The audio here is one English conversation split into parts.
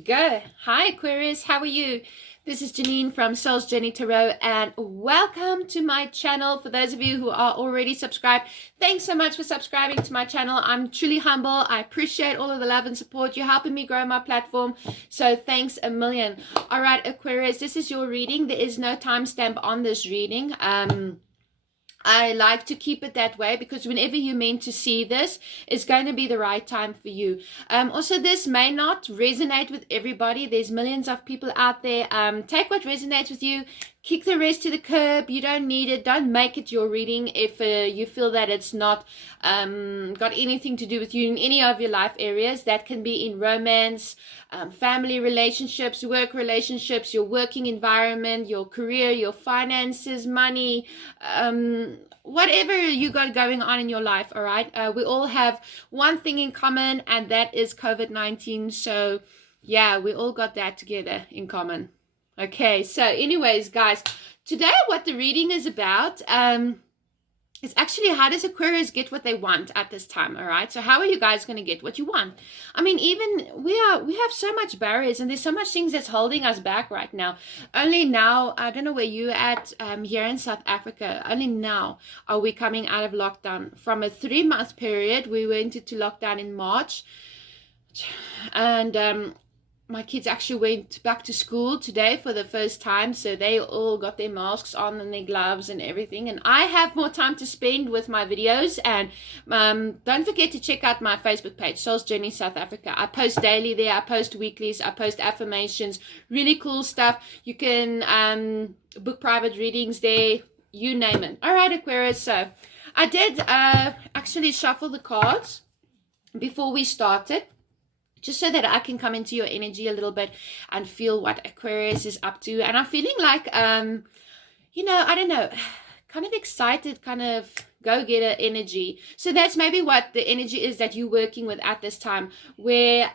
go. Hi Aquarius, how are you? This is Janine from Soul's Journey Tarot, and welcome to my channel. For those of you who are already subscribed, thanks so much for subscribing to my channel. I'm truly humble. I appreciate all of the love and support. You're helping me grow my platform, so thanks a million. All right, Aquarius, this is your reading. There is no timestamp on this reading. I like to keep it that way because whenever you're meant to see this, it's going to be the right time for you. Also, this may not resonate with everybody. There's millions of people out there. Take what resonates with you. Kick the rest to the curb. You don't need it. Don't make it your reading if you feel that it's not got anything to do with you in any of your life areas. That can be in romance, family relationships, work relationships, your working environment, your career, your finances, money, whatever you got going on in your life. All right, we all have one thing in common, and that is COVID-19. So yeah, we all got that together in common. Okay, so anyways, guys, today what the reading is about is actually how does Aquarius get what they want at this time. All right, so how are you guys going to get what you want? I mean, even we have so much barriers, and there's so much things that's holding us back right now. Only now, I don't know where you at here in South Africa, only now are we coming out of lockdown. From a 3-month period, we went into lockdown in March, and my kids actually went back to school today for the first time, so they all got their masks on and their gloves and everything, and I have more time to spend with my videos. And don't forget to check out my Facebook page, Soul's Journey South Africa. I post daily there, I post weeklies, I post affirmations, really cool stuff. You can book private readings there, you name it. All right, Aquarius, so I did actually shuffle the cards before we started, just so that I can come into your energy a little bit and feel what Aquarius is up to. And I'm feeling like, you know, I don't know, kind of excited, kind of go-getter energy. So that's maybe what the energy is that you're working with at this time, where,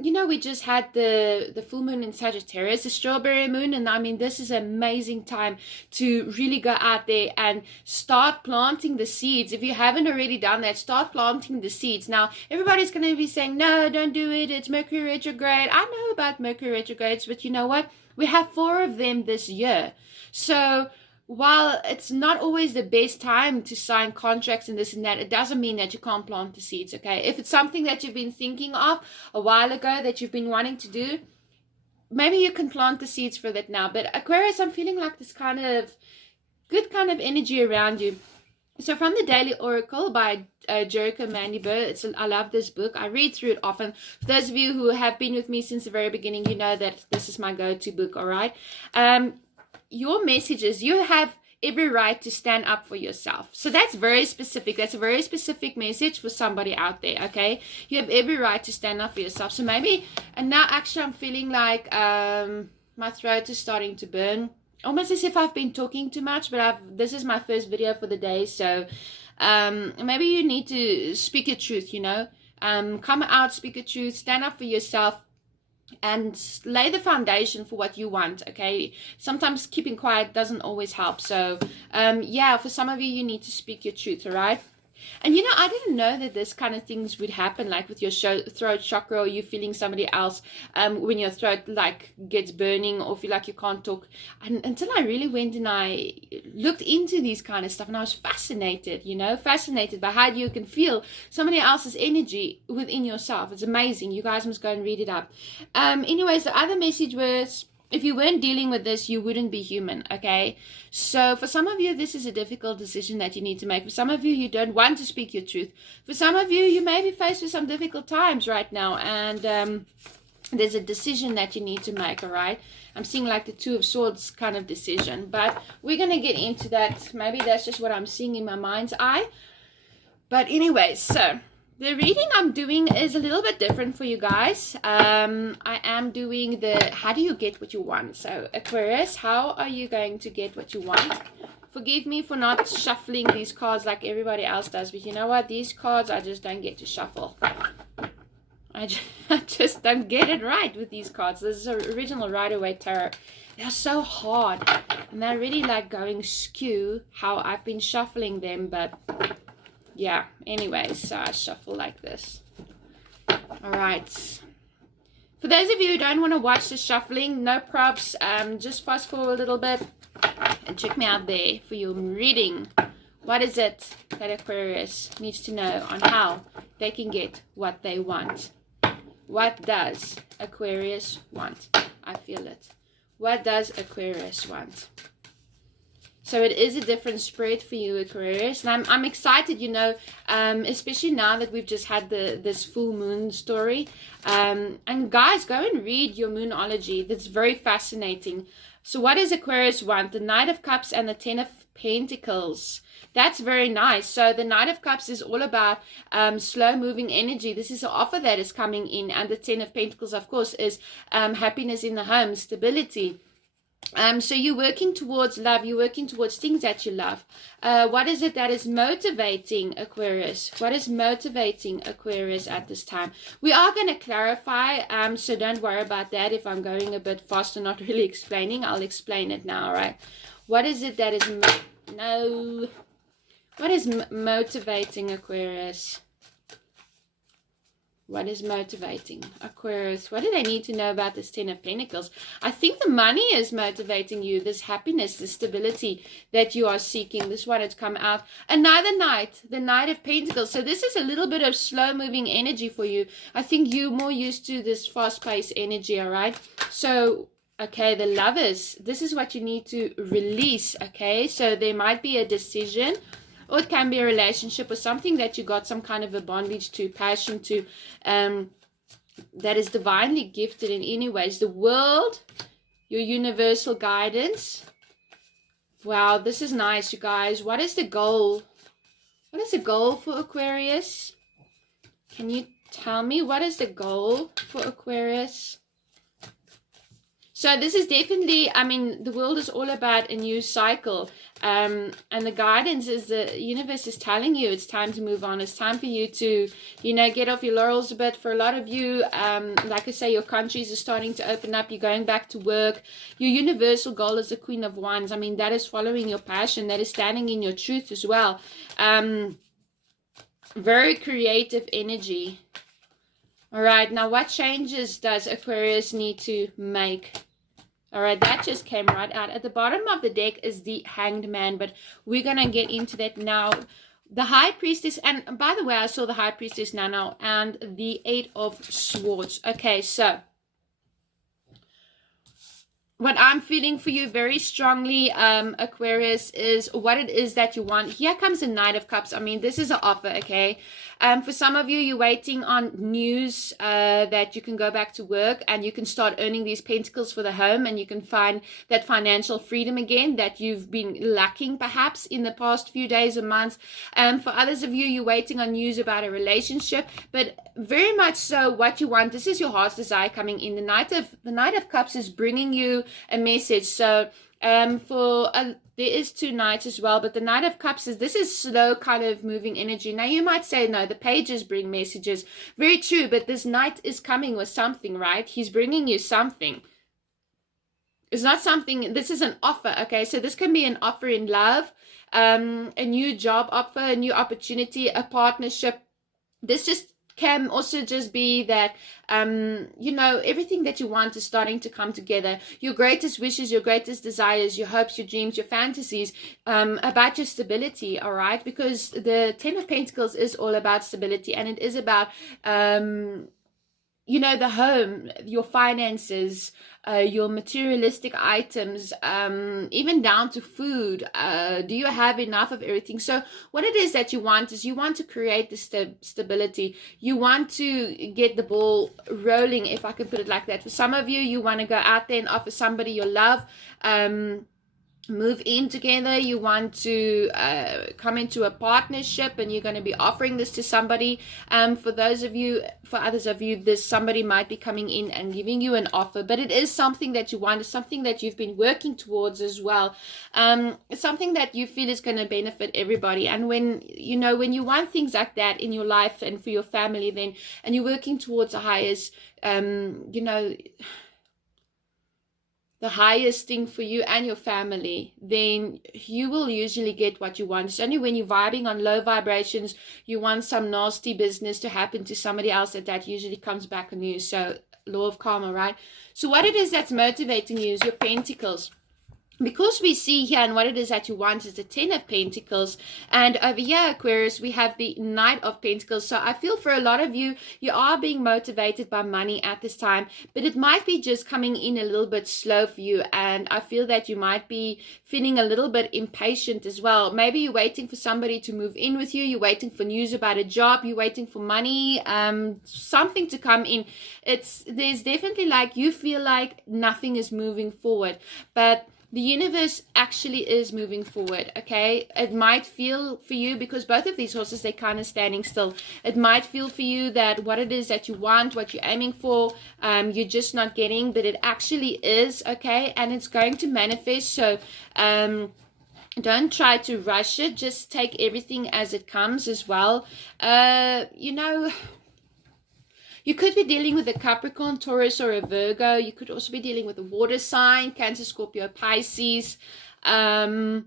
you know, we just had the full moon in Sagittarius, the strawberry moon. And I mean, this is an amazing time to really go out there and start planting the seeds. If you haven't already done that, start planting the seeds. Now, everybody's going to be saying, no, don't do it. It's Mercury retrograde. I know about Mercury retrogrades, but you know what? We have 4 of them this year. So while it's not always the best time to sign contracts and this and that, it doesn't mean that you can't plant the seeds, okay? If it's something that you've been thinking of a while ago that you've been wanting to do, maybe you can plant the seeds for that now. But Aquarius, I'm feeling like this kind of good kind of energy around you. So from the Daily Oracle by Jericho Mandibo, I love this book. I read through it often. For those of you who have been with me since the very beginning, you know that this is my go-to book, all right? Your messages, you have every right to stand up for yourself. So that's very specific. That's a very specific message for somebody out there, okay? You have every right to stand up for yourself. So maybe, and now actually I'm feeling like my throat is starting to burn. Almost as if I've been talking too much, but this is my first video for the day. So maybe you need to speak your truth, you know? Come out, speak your truth, stand up for yourself, and lay the foundation for what you want, okay? Sometimes keeping quiet doesn't always help. So yeah, for some of you, you need to speak your truth, all right? And you know, I didn't know that this kind of things would happen, like with your throat chakra, or you feeling somebody else when your throat like gets burning or feel like you can't talk. And until I really went and I looked into these kind of stuff, and I was fascinated, you know, fascinated by how you can feel somebody else's energy within yourself. It's amazing. You guys must go and read it up. Anyways, the other message was, if you weren't dealing with this, you wouldn't be human, okay? So for some of you, this is a difficult decision that you need to make. For some of you, you don't want to speak your truth. For some of you, you may be faced with some difficult times right now, and there's a decision that you need to make, all right? I'm seeing like the 2 of Swords kind of decision, but we're going to get into that. Maybe that's just what I'm seeing in my mind's eye. But anyways, so the reading I'm doing is a little bit different for you guys. I am doing the how do you get what you want. So Aquarius, how are you going to get what you want? Forgive me for not shuffling these cards like everybody else does, but you know what? These cards I just don't get to shuffle. I just don't get it right with these cards. This is original Rider-Waite Tarot. They're so hard, and they're really like going skew how I've been shuffling them, but yeah, anyways, so I shuffle like this. All right. For those of you who don't want to watch the shuffling, no props, just fast forward a little bit and check me out there for your reading. What is it that Aquarius needs to know on how they can get what they want? What does Aquarius want? I feel it. What does Aquarius want? So it is a different spread for you, Aquarius. And I'm excited, you know, especially now that we've just had this full moon story. And guys, go and read your moonology. That's very fascinating. So what does Aquarius want? The Knight of Cups and the Ten of Pentacles. That's very nice. So the Knight of Cups is all about slow moving energy. This is an offer that is coming in. And the Ten of Pentacles, of course, is happiness in the home, stability. So you're working towards love. You're working towards things that you love. What is it that is motivating Aquarius? What is motivating Aquarius at this time? We are going to clarify. So don't worry about that. If I'm going a bit fast and not really explaining, I'll explain it now. All right. What is it that is What is motivating Aquarius? What is motivating Aquarius? What do they need to know about this Ten of Pentacles? I think the money is motivating you. This happiness, this stability that you are seeking. This one has come out. Another Knight, the Knight of Pentacles. So this is a little bit of slow-moving energy for you. I think you're more used to this fast-paced energy, all right? So, okay, the Lovers. This is what you need to release, okay? So there might be a decision, or it can be a relationship or something that you got some kind of a bondage to, passion to, that is divinely gifted in any ways. The World, your universal guidance. Wow, this is nice, you guys. What is the goal? What is the goal for Aquarius? Can you tell me what is the goal for Aquarius? So this is definitely, I mean, the world is all about a new cycle. And the guidance is the universe is telling you it's time to move on. It's time for you to, you know, get off your laurels a bit. For a lot of you, like I say, your countries are starting to open up. You're going back to work. Your universal goal is the Queen of Wands. I mean, that is following your passion. That is standing in your truth as well. Very creative energy. All right, now what changes does Aquarius need to make? All right, that just came right out. At the bottom of the deck is the Hanged Man, but we're going to get into that now. The High Priestess, and by the way, I saw the High Priestess now, and the Eight of Swords. Okay, so what I'm feeling for you very strongly, Aquarius, is what it is that you want. Here comes the Knight of Cups. I mean, this is an offer, okay? For some of you, you're waiting on news that you can go back to work and you can start earning these pentacles for the home, and you can find that financial freedom again that you've been lacking perhaps in the past few days or months. For others of you, you're waiting on news about a relationship, but very much so what you want. This is your heart's desire coming in. The Knight of Cups is bringing you a message. So there is two knights as well, but the Knight of Cups this is slow kind of moving energy. Now you might say, no, the pages bring messages. Very true, but this knight is coming with something, right? He's bringing you something. It's not something, this is an offer, okay? So this can be an offer in love, a new job offer, a new opportunity, a partnership. This just can also just be that, you know, everything that you want is starting to come together. Your greatest wishes, your greatest desires, your hopes, your dreams, your fantasies, about your stability, all right? Because the Ten of Pentacles is all about stability, and it is about, you know, the home, your finances, your materialistic items, even down to food. Do you have enough of everything? So what it is that you want is you want to create the stability. You want to get the ball rolling, if I can put it like that. For some of you, you want to go out there and offer somebody your love, move in together. You want to come into a partnership, and you're going to be offering this to somebody. For others of you, this somebody might be coming in and giving you an offer, but it is something that you want. It's something that you've been working towards as well. It's something that you feel is going to benefit everybody. And when you want things like that in your life and for your family, then, and you're working towards the highest, the highest thing for you and your family, then you will usually get what you want. It's only when you're vibing on low vibrations, you want some nasty business to happen to somebody else, that usually comes back on you. So law of karma, right? So what it is that's motivating you is your pentacles. Because we see here, and what it is that you want is the 10 of Pentacles, and over here, Aquarius, we have the Knight of Pentacles. So I feel for a lot of you, you are being motivated by money at this time, but it might be just coming in a little bit slow for you, and I feel that you might be feeling a little bit impatient as well. Maybe you're waiting for somebody to move in with you, you're waiting for news about a job, you're waiting for money, something to come in. There's definitely like, you feel like nothing is moving forward, but the universe actually is moving forward, okay? It might feel for you, because both of these horses, they're kind of standing still. It might feel for you that what it is that you want, what you're aiming for, you're just not getting, but it actually is, okay? And it's going to manifest, so don't try to rush it. Just take everything as it comes as well. You know, you could be dealing with a Capricorn, Taurus, or a Virgo. You could also be dealing with a water sign, Cancer, Scorpio, Pisces. Somebody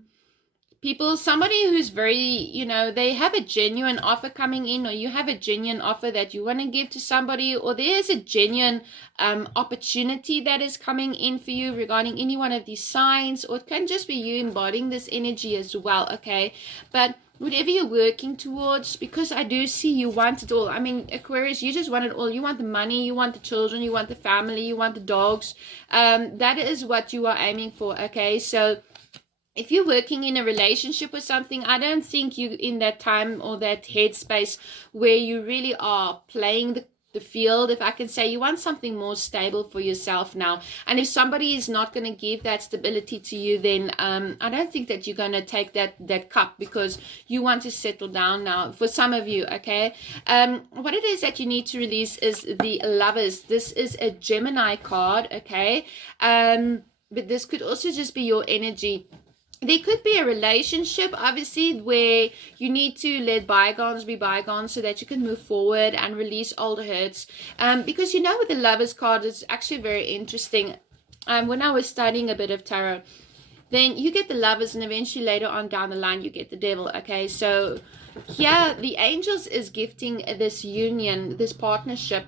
who's very, you know, they have a genuine offer coming in, or you have a genuine offer that you want to give to somebody, or there's a genuine opportunity that is coming in for you regarding any one of these signs, or it can just be you embodying this energy as well, okay? But whatever you're working towards, because I do see you want it all. I mean, Aquarius, you just want it all. You want the money, you want the children, you want the family, you want the dogs. That is what you are aiming for, okay? So if you're working in a relationship or something, I don't think you in that time or that headspace where you really are playing the field, if I can say. You want something more stable for yourself now, and if somebody is not going to give that stability to you, then I don't think that you're going to take that cup, because you want to settle down now, for some of you, okay? What it is that you need to release is the Lovers. This is a Gemini card, okay? But this could also just be your energy. There could be a relationship, obviously, where you need to let bygones be bygones so that you can move forward and release old hurts. Because, you know, with the Lovers card, it's actually very interesting. When I was studying a bit of tarot, then you get the Lovers, and eventually later on down the line, you get the Devil, okay? So here, the Angels is gifting this union, this partnership,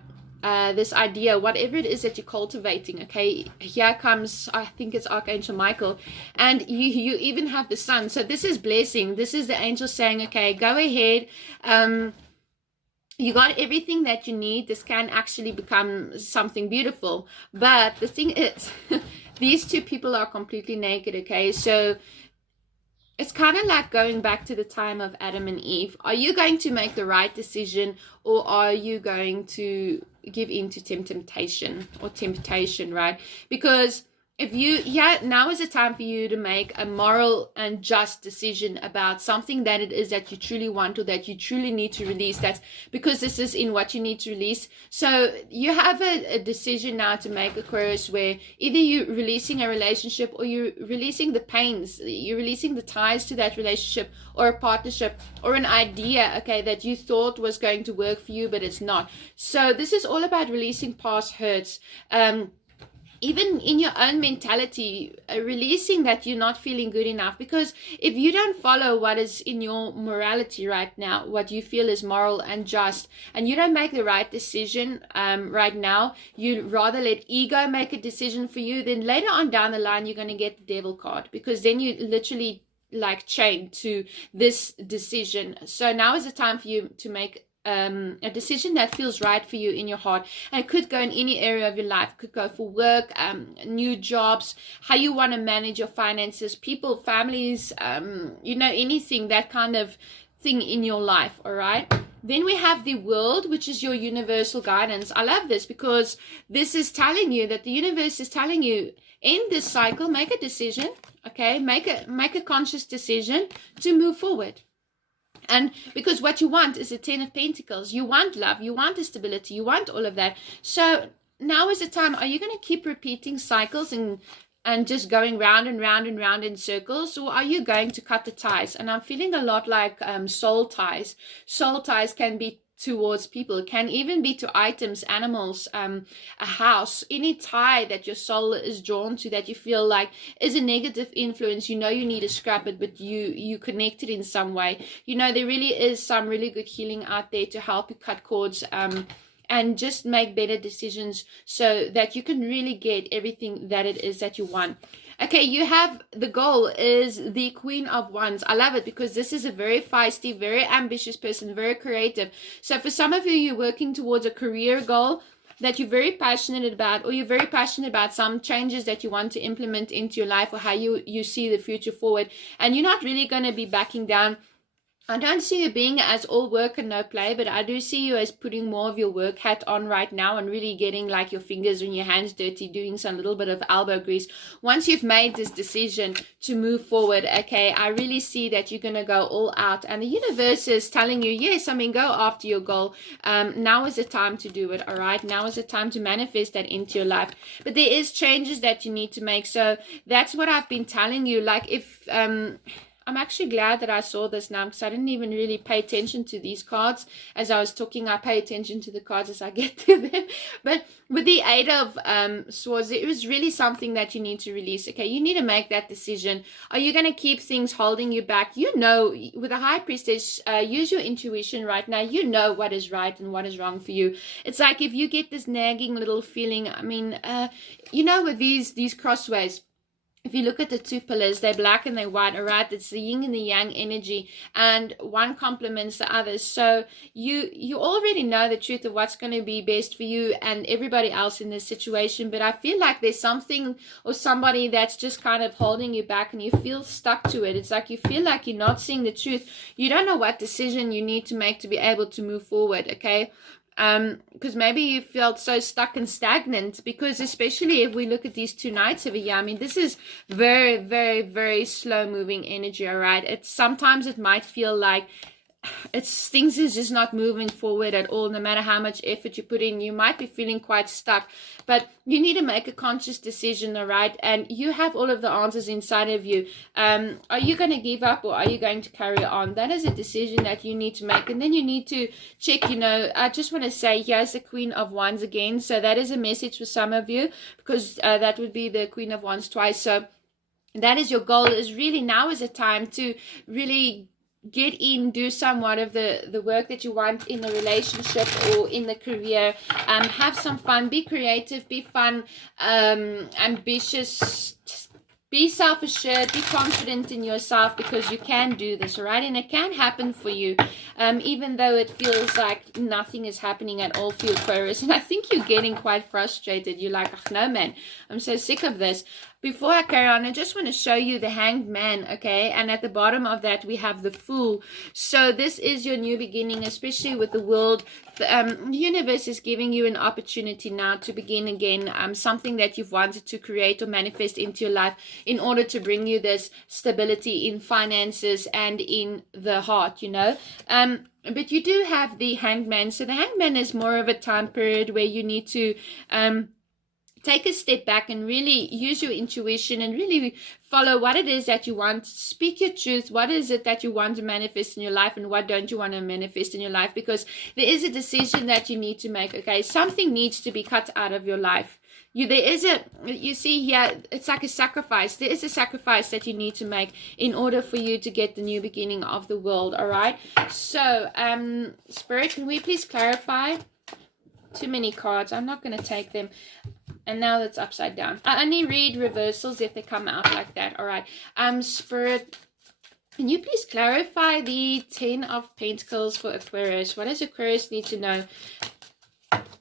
this idea, whatever it is that you're cultivating, okay? Here comes, I think it's Archangel Michael, and you even have the Sun. So this is blessing. This is the angel saying, okay, go ahead. You got everything that you need. This can actually become something beautiful. But the thing is, these two people are completely naked, okay? So it's kind of like going back to the time of Adam and Eve. Are you going to make the right decision, or are you going to give in to temptation, right? Because if you, now is the time for you to make a moral and just decision about something that it is that you truly want, or that you truly need to release. That's because this is in what you need to release. So you have a decision now to make, Aquarius, where either you're releasing a relationship, or you're releasing the pains, you're releasing the ties to that relationship, or a partnership, or an idea, okay, that you thought was going to work for you, but it's not. So this is all about releasing past hurts. Even in your own mentality, releasing that you're not feeling good enough. Because if you don't follow what is in your morality right now, what you feel is moral and just, and you don't make the right decision right now, you rather let ego make a decision for you, then later on down the line, you're going to get the Devil card, because then you literally like chained to this decision. So now is the time for you to make a decision that feels right for you in your heart, and it could go in any area of your life. It could go for work, new jobs, how you want to manage your finances, people, families, you know, anything, that kind of thing in your life. All right, then we have the World, which is your universal guidance. I love this, because this is telling you that the universe is telling you, in this cycle, make a decision, okay? Make a conscious decision to move forward. And because what you want is a 10 of Pentacles. You want love, you want the stability, you want all of that. So now is the time. Are you going to keep repeating cycles and just going round and round and round in circles, or are you going to cut the ties? And I'm feeling a lot like soul ties. Soul ties can be towards people. It can even be to items, animals, a house, any tie that your soul is drawn to, that you feel like is a negative influence. You know you need to scrap it, but you connect it in some way. You know, there really is some really good healing out there to help you cut cords and just make better decisions so that you can really get everything that it is that you want. Okay, you have the goal is the Queen of Wands. I love it because this is a very feisty, very ambitious person, very creative. So for some of you, you're working towards a career goal that you're very passionate about, or you're very passionate about some changes that you want to implement into your life, or how you see the future forward, and you're not really going to be backing down. I don't see you being as all work and no play, but I do see you as putting more of your work hat on right now and really getting like your fingers and your hands dirty, doing some little bit of elbow grease. Once you've made this decision to move forward, okay, I really see that you're going to go all out, and the universe is telling you, yes, I mean, go after your goal. Now is the time to do it, all right? Now is the time to manifest that into your life. But there is changes that you need to make. So that's what I've been telling you. Like if... I'm actually glad that I saw this now, because I didn't even really pay attention to these cards as I was talking. I pay attention to the cards as I get to them. But with the Eight of Swords, it was really something that you need to release. Okay, you need to make that decision. Are you going to keep things holding you back? You know, with a High Priestess, use your intuition right now. You know what is right and what is wrong for you. It's like if you get this nagging little feeling, I mean, you know, with these crossways, if you look at the two pillars, they're black and they're white, all right? It's the yin and the yang energy, and one complements the other. So you already know the truth of what's going to be best for you and everybody else in this situation. But I feel like there's something or somebody that's just kind of holding you back, and you feel stuck to it. It's like you feel like you're not seeing the truth. You don't know what decision you need to make to be able to move forward, okay? Because maybe you felt so stuck and stagnant, because especially if we look at these two Knights over here, I mean, this is very, very, very slow moving energy, all right? It's sometimes it might feel like things is just not moving forward at all. No matter how much effort you put in, you might be feeling quite stuck, but you need to make a conscious decision, all right? And you have all of the answers inside of you. Are you going to give up, or are you going to carry on? That is a decision that you need to make. And then you need to check, you know, I just want to say, here's the Queen of Wands again. So that is a message for some of you, because that would be the Queen of Wands twice. So that is your goal, is really now is a time to really get in, do somewhat of the work that you want in the relationship or in the career. Have some fun, be creative, be fun, ambitious, be self-assured, be confident in yourself, because you can do this, all right? And it can happen for you, even though it feels like nothing is happening at all for you, Aquarius. And I think you're getting quite frustrated. You're like, oh, no, man, I'm so sick of this. Before I carry on, I just want to show you the Hanged Man, okay? And at the bottom of that, we have the Fool. So this is your new beginning, especially with the world. The universe is giving you an opportunity now to begin again, something that you've wanted to create or manifest into your life in order to bring you this stability in finances and in the heart, you know? But you do have the Hanged Man. So the Hanged Man is more of a time period where you need to take a step back and really use your intuition and really follow what it is that you want. Speak your truth. What is it that you want to manifest in your life, and what don't you want to manifest in your life? Because there is a decision that you need to make, okay? Something needs to be cut out of your life. You see here, it's like a sacrifice. There is a sacrifice that you need to make in order for you to get the new beginning of the world, all right? So, Spirit, can we please clarify? Too many cards. I'm not going to take them. And now that's upside down. I only read reversals if they come out like that. All right. Spirit, can you please clarify the 10 of Pentacles for Aquarius? What does Aquarius need to know?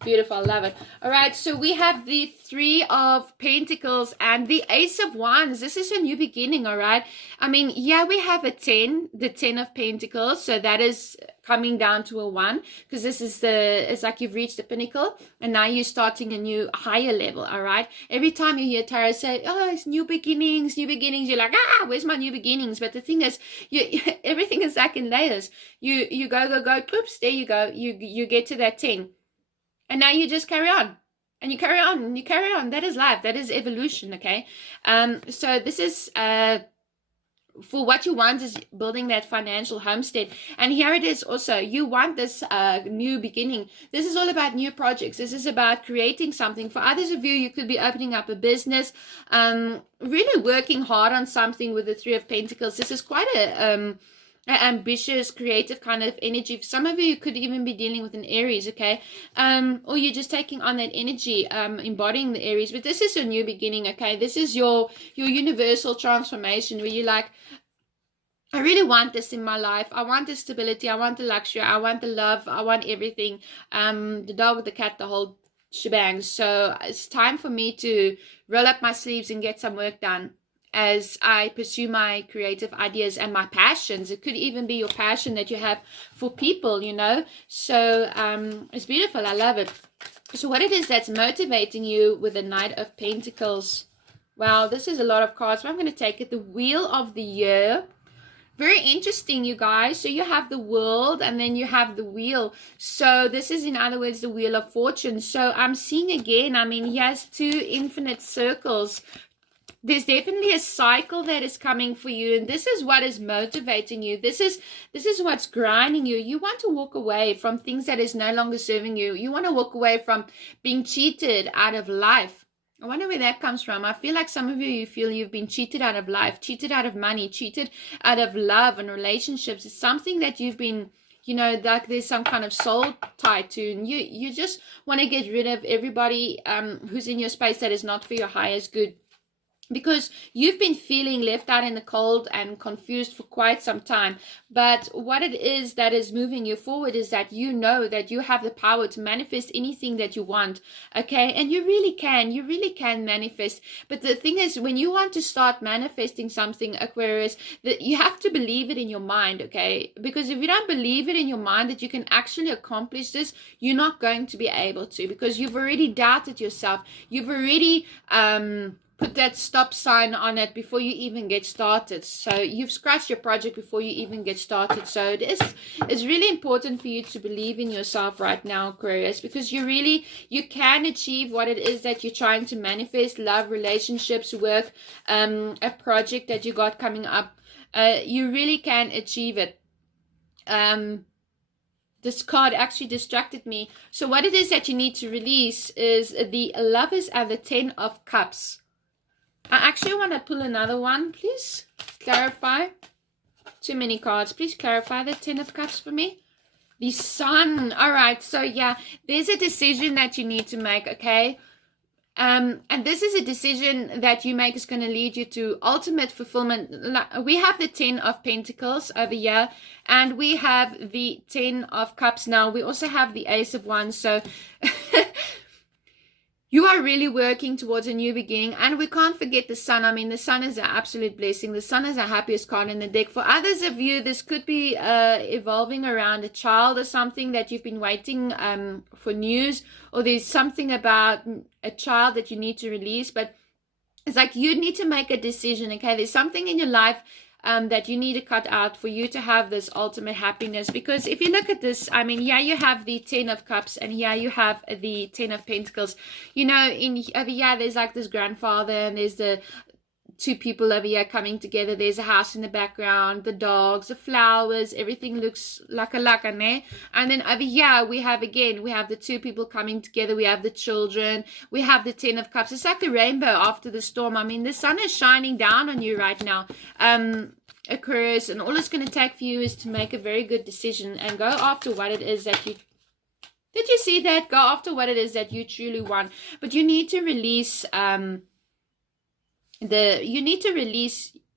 Beautiful. I love it. All right. So we have the 3 of Pentacles and the Ace of Wands. This is a new beginning. All right. I mean, yeah, we have a 10, the 10 of Pentacles. So that is coming down to a 1, because this is it's like you've reached the pinnacle and now you're starting a new higher level. All right. Every time you hear Tarot say, oh, it's new beginnings, you're like, where's my new beginnings? But the thing is, everything is like in layers. You go, oops, there you go. You get to that 10. And now you just carry on. And you carry on, and you carry on. That is life. That is evolution, okay? So this is for what you want is building that financial homestead. And here it is also. You want this new beginning. This is all about new projects. This is about creating something. For others of you, you could be opening up a business, really working hard on something with the 3 of Pentacles. This is quite ambitious, creative kind of energy. For some of you, you could even be dealing with an Aries, okay? Or you're just taking on that energy, embodying the Aries. But this is a new beginning, okay? This is your universal transformation where you're like, I really want this in my life. I want the stability. I want the luxury. I want the love. I want everything. The dog, the cat, the whole shebang. So it's time for me to roll up my sleeves and get some work done as I pursue my creative ideas and my passions. It could even be your passion that you have for people, you know. So it's beautiful. I love it. So what it is that's motivating you with the Knight of Pentacles. Wow, this is a lot of cards, but I'm going to take it. The Wheel of the Year. Very interesting, you guys. So you have the World and then you have the Wheel. So this is, in other words, the Wheel of Fortune. So I'm seeing again, I mean, he has 2 infinite circles. There's definitely a cycle that is coming for you, and this is what is motivating you. This is what's grinding you. You want to walk away from things that is no longer serving you. You want to walk away from being cheated out of life. I wonder where that comes from. I feel like some of you feel you've been cheated out of life, cheated out of money, cheated out of love and relationships. It's something that you've been, you know, like there's some kind of soul tied to, and you just want to get rid of everybody who's in your space that is not for your highest good. Because you've been feeling left out in the cold and confused for quite some time. But what it is that is moving you forward is that you know that you have the power to manifest anything that you want. Okay, and you really can manifest. But the thing is, when you want to start manifesting something, Aquarius, that you have to believe it in your mind. Okay, because if you don't believe it in your mind that you can actually accomplish this, you're not going to be able to, because you've already doubted yourself. You've already put that stop sign on it before you even get started. So you've scratched your project before you even get started. So it's really important for you to believe in yourself right now, Aquarius, because you can achieve what it is that you're trying to manifest: love, relationships, work, a project that you got coming up. You really can achieve it. This card actually distracted me. So what it is that you need to release is the Lovers and the 10 of Cups. I actually want to pull another one. Please clarify. Too many cards. Please clarify the 10 of Cups for me. The Sun. All right. So yeah, there's a decision that you need to make. Okay. And this is a decision that you make is going to lead you to ultimate fulfillment. We have the 10 of Pentacles over here, and we have the 10 of Cups now. We also have the Ace of Wands. So you are really working towards a new beginning. And we can't forget the Sun. I mean, the Sun is an absolute blessing. The Sun is the happiest card in the deck. For others of you, this could be evolving around a child or something that you've been waiting for news, or there's something about a child that you need to release. But it's like you need to make a decision, okay? There's something in your life that you need to cut out for you to have this ultimate happiness. Because if you look at this, I mean, yeah, you have the 10 of Cups, and yeah, you have the 10 of Pentacles. You know, over here, there's like this grandfather, and there's the 2 people over here coming together. There's a house in the background, the dogs, the flowers, everything looks like a lakane. And then over here we have the 2 people coming together. We have the children, we have the 10 of Cups. It's like the rainbow after the storm. I mean, the sun is shining down on you right now, Aquarius, and all it's going to take for you is to make a very good decision and go after what it is that you did. You see that? Go after what it is that you truly want. But you need to release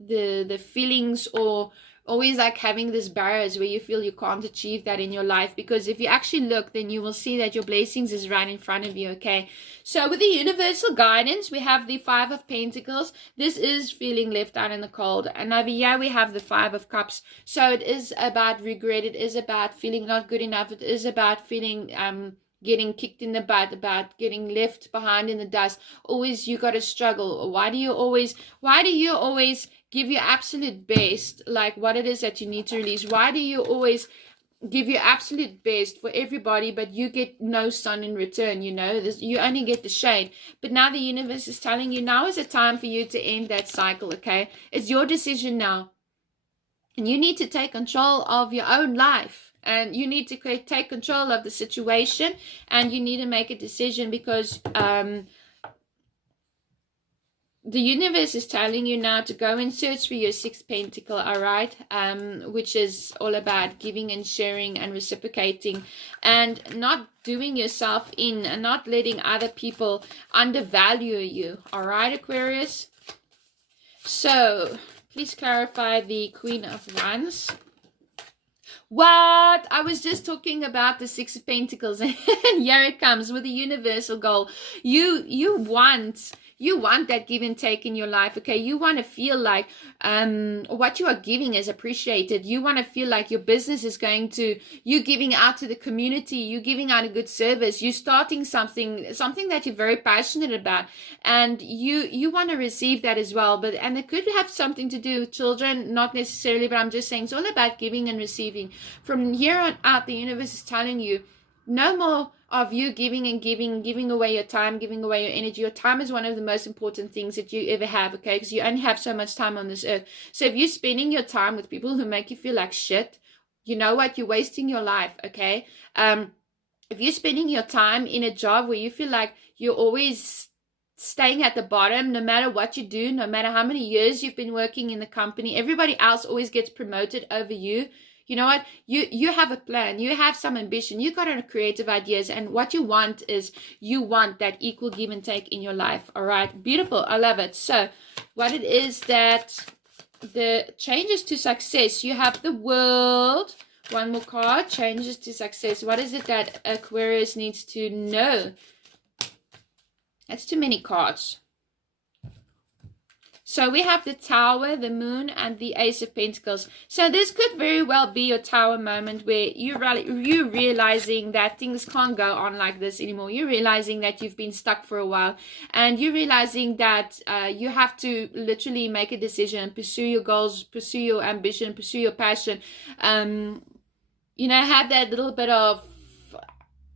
the feelings, or always like having this barriers where you feel you can't achieve that in your life. Because if you actually look, then you will see that your blessings is right in front of you. Okay, so with the universal guidance, we have the 5 of Pentacles. This is feeling left out in the cold, and over here we have the 5 of Cups. So it is about regret, it is about feeling not good enough, it is about feeling getting kicked in the butt, about getting left behind in the dust. Always you got to struggle. Why do you always give your absolute best, like what it is that you need to release? Why do you always give your absolute best for everybody, but you get no sun in return? You know, you only get the shade. But now the universe is telling you, now is the time for you to end that cycle. Okay, it's your decision now, and you need to take control of your own life. And you need to take control of the situation, and you need to make a decision, because the universe is telling you now to go and search for your sixth pentacle, all right, which is all about giving and sharing and reciprocating, and not doing yourself in, and not letting other people undervalue you, all right, Aquarius? So please clarify the Queen of Wands. What? I was just talking about the Six of Pentacles, and here it comes with the universal goal. You want that give and take in your life, okay? You want to feel like what you are giving is appreciated. You want to feel like your business is you giving out to the community, you giving out a good service, you starting something that you're very passionate about, and you want to receive that as well. And it could have something to do with children, not necessarily, but I'm just saying it's all about giving and receiving. From here on out, the universe is telling you, no more of you giving away your time, giving away your energy. Your time is one of the most important things that you ever have, okay? Because you only have so much time on this earth. So if you're spending your time with people who make you feel like shit, you know what? You're wasting your life, okay? If you're spending your time in a job where you feel like you're always staying at the bottom, no matter what you do, no matter how many years you've been working in the company, everybody else always gets promoted over you. You know what? You have a plan. You have some ambition. You got creative ideas. And what you want is you want that equal give and take in your life. All right. Beautiful. I love it. So what it is that the changes to success, you have the World. One more card. Changes to success. What is it that Aquarius needs to know? That's too many cards. So we have the Tower, the Moon, and the Ace of Pentacles. So this could very well be your Tower moment where you're realizing that things can't go on like this anymore. You're realizing that you've been stuck for a while. And you're realizing that you have to literally make a decision, pursue your goals, pursue your ambition, pursue your passion. You know, have that little bit of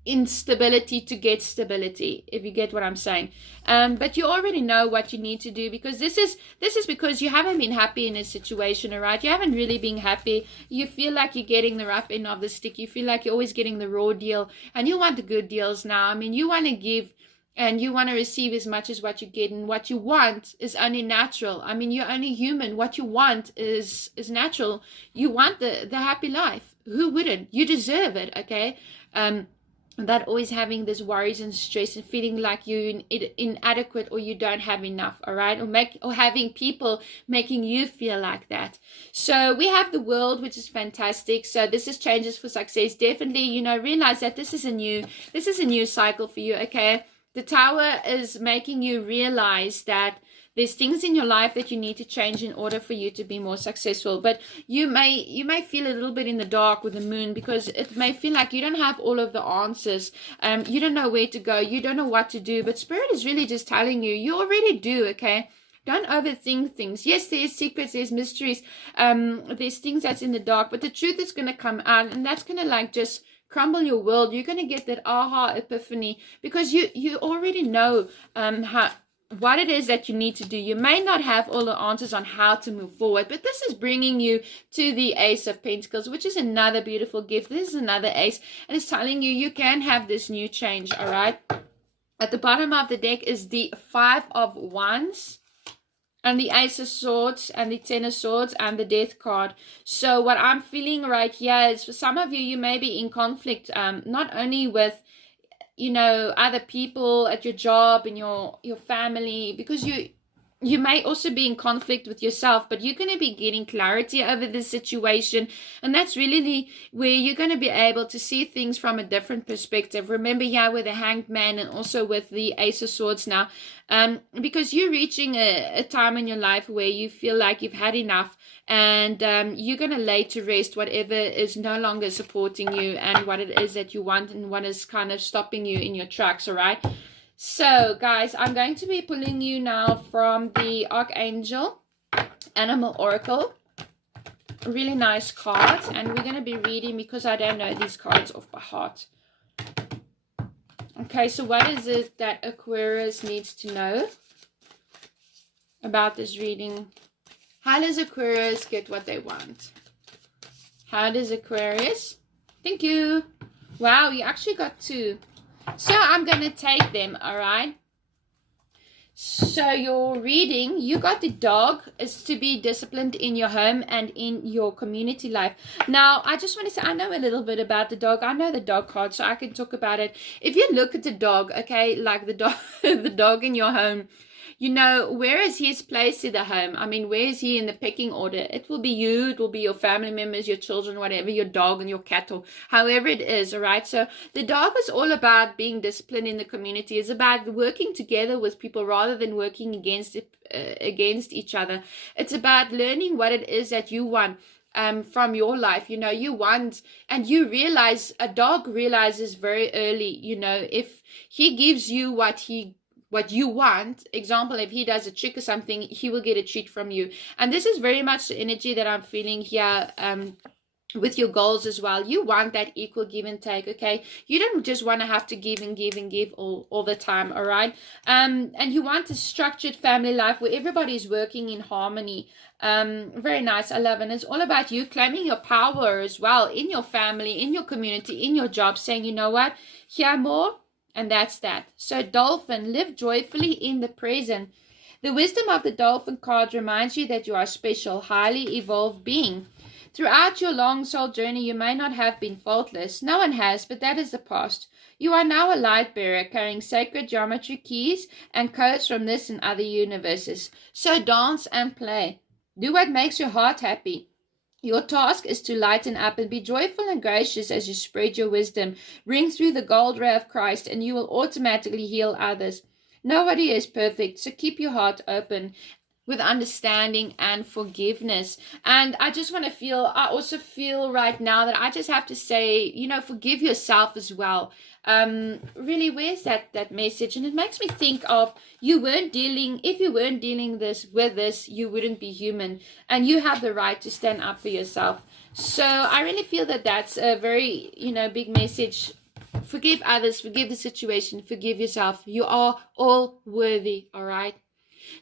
instability to get stability, if you get what I'm saying. But you already know what you need to do, because this is because you haven't been happy in a situation, all right? You haven't really been happy. You feel like you're getting the rough end of the stick. You feel like you're always getting the raw deal, and you want the good deals now. I mean, you want to give and you want to receive as much as what you get, and what you want is only natural. I mean, you're only human. What you want is natural. You want the happy life. Who wouldn't? You deserve it, okay? That always having this worries and stress and feeling like you're inadequate or you don't have enough, all right? Or having people making you feel like that. So we have the World, which is fantastic. So this is changes for success. Definitely, you know, realize that this is a new cycle for you, okay? The Tower is making you realize that there's things in your life that you need to change in order for you to be more successful. But you may feel a little bit in the dark with the Moon, because it may feel like you don't have all of the answers. You don't know where to go. You don't know what to do. But Spirit is really just telling you, you already do, okay? Don't overthink things. Yes, there's secrets, there's mysteries, there's things that's in the dark, but the truth is going to come out, and that's going to like just crumble your world. You're going to get that aha epiphany, because you already know what it is that you need to do. You may not have all the answers on how to move forward, but this is bringing you to the Ace of Pentacles, which is another beautiful gift. This is another ace, and it's telling you you can have this new change, all right? At the bottom of the deck is the Five of Wands, and the Ace of Swords, and the Ten of Swords, and the Death card. So what I'm feeling right here is, for some of you, you may be in conflict, not only with, you know, other people at your job and your family, because you may also be in conflict with yourself, but you're going to be getting clarity over this situation, and that's really where you're going to be able to see things from a different perspective. Remember here with the Hanged Man, and also with the Ace of Swords now, because you're reaching a time in your life where you feel like you've had enough, and you're going to lay to rest whatever is no longer supporting you, and what it is that you want, and what is kind of stopping you in your tracks, all right? So, guys, I'm going to be pulling you now from the Archangel Animal Oracle. Really nice cards. And we're going to be reading, because I don't know these cards off by heart. Okay, so what is it that Aquarius needs to know about this reading? How does Aquarius get what they want? How does Aquarius? Thank you. Wow, you actually got two. So I'm going to take them, all right? So your reading, you got the dog is to be disciplined in your home and in your community life. Now, I just want to say, I know a little bit about the dog. I know the dog card, so I can talk about it. If you look at the dog, okay, like the dog, the dog in your home, you know, where is his place in the home? I mean, where is he in the pecking order? It will be you, it will be your family members, your children, whatever, your dog and your cat, or however it is, all right? So the dog is all about being disciplined in the community. It's about working together with people rather than working against each other. It's about learning what it is that you want from your life. You know, you want, and you realize, a dog realizes very early, you know, if he gives you what you want. Example, if he does a trick or something, he will get a treat from you. And this is very much the energy that I'm feeling here with your goals as well. You want that equal give and take, okay? You don't just want to have to give and give and give all the time, all right? And you want a structured family life where everybody is working in harmony. Very nice. I love it. And it's all about you claiming your power as well in your family, in your community, in your job, saying, you know what, here more. And that's that. So dolphin, live joyfully in the present. The wisdom of the dolphin card reminds you that you are a special, highly evolved being. Throughout your long soul journey, you may not have been faultless. No one has, but that is the past. You are now a light bearer carrying sacred geometry keys and codes from this and other universes. So dance and play. Do what makes your heart happy. Your task is to lighten up and be joyful and gracious as you spread your wisdom. Ring through the gold ray of Christ and you will automatically heal others. Nobody is perfect, so keep your heart open with understanding and forgiveness. And I also feel right now that I just have to say, you know, forgive yourself as well. Really, where's that message? And it makes me think of, if you weren't dealing with this, you wouldn't be human, and you have the right to stand up for yourself. So I really feel that that's a very, you know, big message. Forgive others, forgive the situation, forgive yourself. You are all worthy, all right?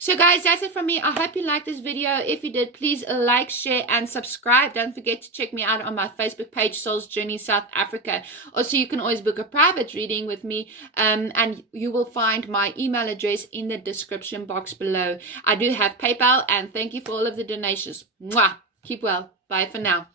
So guys, that's it from me. I hope you liked this video. If you did, please like, share, and subscribe. Don't forget to check me out on my Facebook page, Soul's Journey South Africa. Also, you can always book a private reading with me, and you will find my email address in the description box below. I do have PayPal, and thank you for all of the donations. Mwah! Keep well. Bye for now.